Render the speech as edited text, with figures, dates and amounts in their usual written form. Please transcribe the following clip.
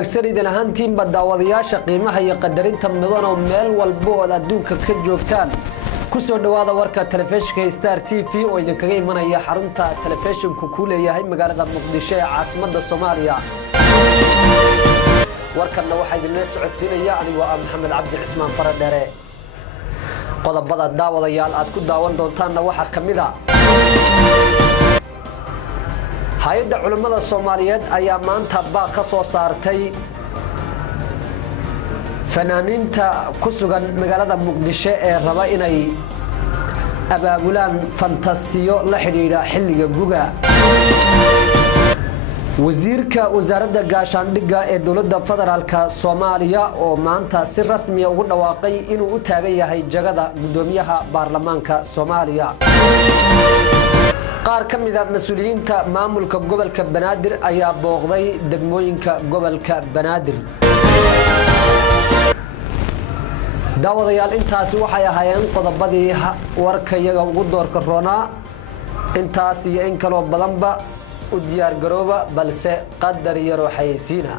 wanaagsan idin ahaantiin badawadayaasha qiimaha iyo qadarinta mudan oo meel walba oo adduunka ka joogtaan ku soo dhawaada warka telefishinka Star TV oo idin kaga imanaya xarunta telefishinku ku leeyahay magaalada Muqdisho ee caasimadda Soomaaliya warkana waxa idin la socodsiinaya anigu Maxamed Cabdi Cismaan Faradheere qodobada daawadayaal aad ku daawan doontaan waxa kamid ah hay'adda culimada Soomaaliyeed ayaa maanta baaq ka soo saartay fanaaniinta ku sugan magaalada Muqdisho ee raba inay abaabulaan fantasiyo la xiriira xilliga guga wasiirka wasaaradda gaashaandhigga ee dawladda federaalka Soomaaliya oo maanta si rasmi ah ugu dhawaaqay inuu u taagan yahay jagada gudoomiyaha baarlamaanka Soomaaliya qaar kamid ah mas'uuliyiinta maamulka gobolka Banaadir ayaa booqday degmooyinka gobolka Banaadir daawadayaal intaasi waxay ahaayeen qodobadii warkayaga ugu doorka roonaa intaas iyo in kale oo badanba u diyaar garooba balse qadar yar oo xayeysiina